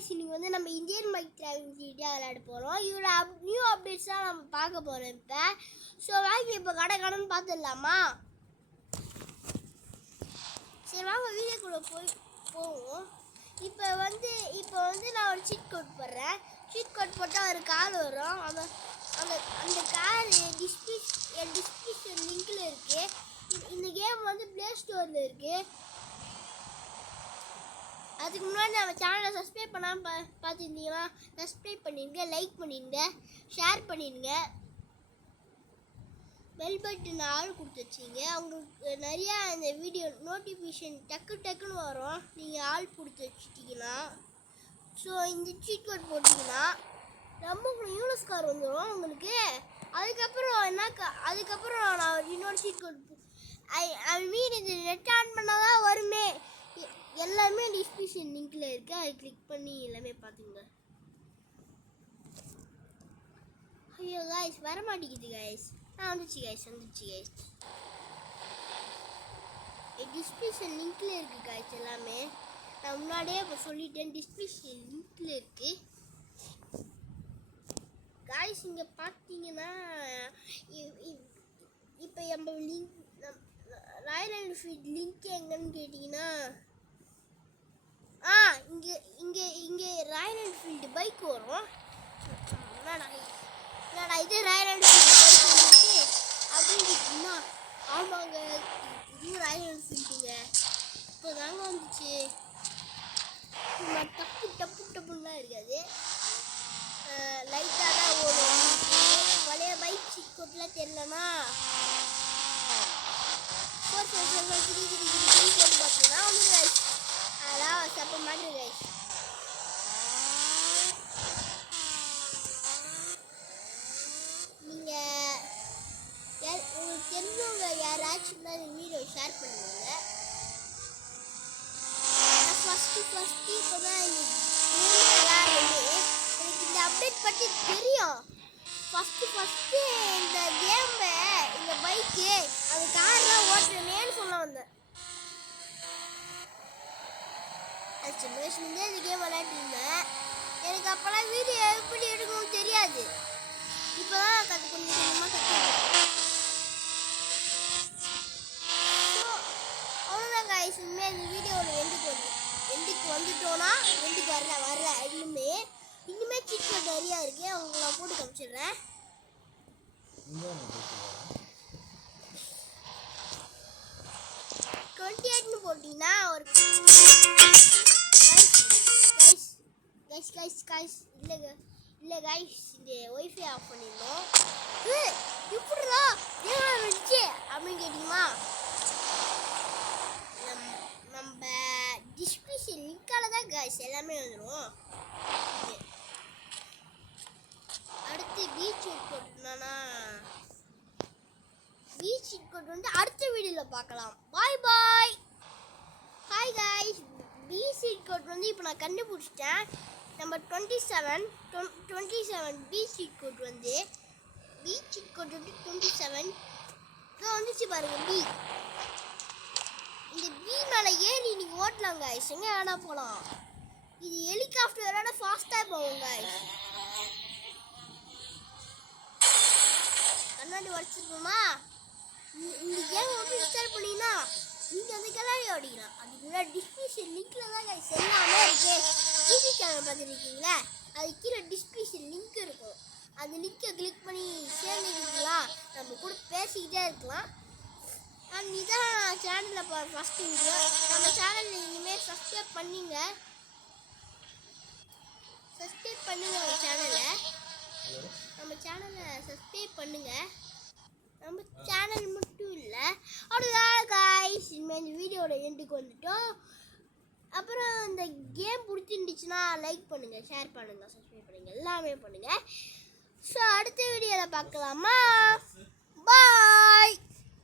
Guys இன்னைக்கு வந்து நம்ம இந்தியன் பைக் டிரைவிங் வீடியோ விளையாட போறோம். இதோட நியூ அப்டேட்ஸ் தான் நம்ம பார்க்க போறோம் இப்போ. ஸோ வாங்க இப்போ கடன்னு பார்த்துடலாமா? சரி வாங்க வீடியோக்குள்ள போவோம். இப்போ வந்து நான் ஒரு சீட் கோட் போடுறேன். சீட் கோட் போட்டால் ஒரு கார் வரும். அந்த கார் டிஸ்கிரிப்ஷன் லிங்க்ல இருக்கு. இந்த கேம் வந்து ப்ளே ஸ்டோரில் இருக்கு. அதுக்கு முன்னாடி நம்ம சேனலை சப்ஸ்கிரைப் பண்ணாமல் பார்த்துருந்தீங்கன்னா சப்ஸ்கிரைப் பண்ணிடுங்க, லைக் பண்ணிடுங்க, ஷேர் பண்ணிடுங்க, பெல் பட்டன் ஆள் கொடுத்து வச்சிங்க. அவங்களுக்கு நிறையா இந்த வீடியோ நோட்டிஃபிகேஷன் டக்குன்னு வரும் நீங்கள் ஆள் கொடுத்து வச்சிட்டிங்கன்னா. ஸோ இந்த சீட் கோட் போட்டிங்கன்னா ரொம்ப யூனஸ் கார் வந்துடும் உங்களுக்கு. அதுக்கப்புறம் நான் இன்னொரு சீட் கோட் ஐ மீன் இது நெட் ஆன் பண்ணால் தான் வருமே. எல்லாமே டிஸ்கிரிப்ஷன் லிங்க்ல இருக்கு. அதை கிளிக் பண்ணி எல்லாமே பார்த்துங்க. ஐயோ गाइस வர மாட்டேங்குது गाइस. வந்துச்சு गाइस. டிஸ்கிரிப்ஷன் லிங்க்ல இருக்கு गाइस எல்லாமே. நான் முன்னாடியே இப்போ சொல்லிட்டேன், டிஸ்கிரிப்ஷன் லிங்க்ல இருக்கு गाइस. இங்கே பார்த்தீங்கன்னா இப்போ நம்ம லிங்க் ராயல் என்ஃபீல்ட் லிங்க் எங்கன்னு கேட்டிங்கன்னா இங்கே ராயல் என்ஃபீல்டு பைக் வரும். என்னடா இது ராயல் என்ஃபீல்டு பைக் வந்துருக்கு அப்படின்னு கேட்டிங்கன்னா, ஆமாங்க இது ராயல் என்ஃபீல்டுங்க, இப்போ தாங்க வந்துச்சு. டப்புலாம் இருக்காது, லைட்டாக தான் ஓடும். பழைய பைக் சீட் கோட்லாம் தெரியலன்னா போட்டு பார்த்தீங்கன்னா வந்து அதான் சப்ப மாதிரி गाइस. நீங்கள் உங்களுக்கு தெரிஞ்சவங்க யாராச்சும் இருந்தால் இந்த வீடியோ ஷேர் பண்ணுங்க. நான் ஃபஸ்ட்டு இப்போ தான் எனக்கு இந்த அப்டேட் பற்றி தெரியும். ஃபஸ்ட்டு இந்த கேமை இந்த பைக்கு அந்த கார்லாம் ஓட்டுறேன்னு சொல்ல வந்தேன். சின்ன வயசுலேருந்தே இந்த கேம் விளையாட்டுருந்தேன். எனக்கு அப்போல்லாம் வீடியோ எப்படி எடுக்கணும்னு தெரியாது. இப்போ தான் கொஞ்சமாக கற்றுக்கிட்டேன். ஸோ அவ்வளோதான் गाइस. இனிமேல் இந்த வீடியோவில் எண்டுக்கு வந்துட்டோன்னா எண்டுக்கு வரல இன்னுமே சீட் கோட் நிறையா இருக்கு. அவங்களுக்கு நான் போட்டு காமிச்சிடுறேன். 28ன்னு போட்டிங்கன்னா ஒரு गाइस இல்லை गाइस இந்த ஒய்ஃபை ஆஃப் பண்ணிடணும். இப்படிடா ஏன் வந்துச்சு அப்படின்னு கேட்டிங்கன்னா, நம்ம டிஸ்கிரிப்ஷன் லிங்கால தான் गाइस எல்லாமே வந்துடும். அடுத்து பீச் போட்டுனா பீச் கோட் வந்து அடுத்த வீடியோவில் பார்க்கலாம். Bye. Hi guys. Peach coat வந்து இப்போ நான் கண்டுபிடிச்சிட்டேன். நம்பர் 27 பீச் கோட் வந்து 27 வந்துச்சு பாருங்க. இந்த பி மேலே ஏறி நீங்கள் ஓட்டலாம் गाइस. எங்கே வேணா போகலாம். இது ஹெலிகாப்டரோட ஃபாஸ்ட்டாக போகும் गाइस. கண்ணாடி உடச்சிருக்கோமா? இந்த கேம் வந்து இன்ஸ்டால் பண்ணினா நீங்கள் அந்த கண்ணாடி ஓடிக்கலாம். அதுக்குள்ள டிஸ்கிரிப்ஷன் லிங்க்கில் தான் गाइस எல்லாமே இருக்கு. டிவி சேனல் பார்த்துருக்கீங்களா, அது கீழே டிஸ்கிரிப்ஷன் லிங்க் இருக்கும். அந்த லிங்கை கிளிக் பண்ணி சேர்ந்துக்கலாம். நம்ம கூட பேசிக்கிட்டே இருக்கலாம். அண்ட் இதான் சேனலில் ஃபஸ்ட்டு வீடியோ. நம்ம சேனலில் இனிமேல் சப்ஸ்கிரைப் பண்ணுங்க நம்ம சேனலை சப்ஸ்கிரைப் பண்ணுங்க. நம்ம சேனல் மட்டும் இல்லை, அவ்வளோதான் गाइस. இனிமேல் இந்த வீடியோட எண்டுக்கு வந்துட்டோம். அப்புறம் இந்த கேம் பிடிச்சிருந்துச்சுன்னா லைக் பண்ணுங்கள், ஷேர் பண்ணுங்கள், சப்ஸ்கிரைப் பண்ணுங்கள், எல்லாமே பண்ணுங்கள். ஸோ அடுத்த வீடியோவில் பார்க்கலாமா? பாய்.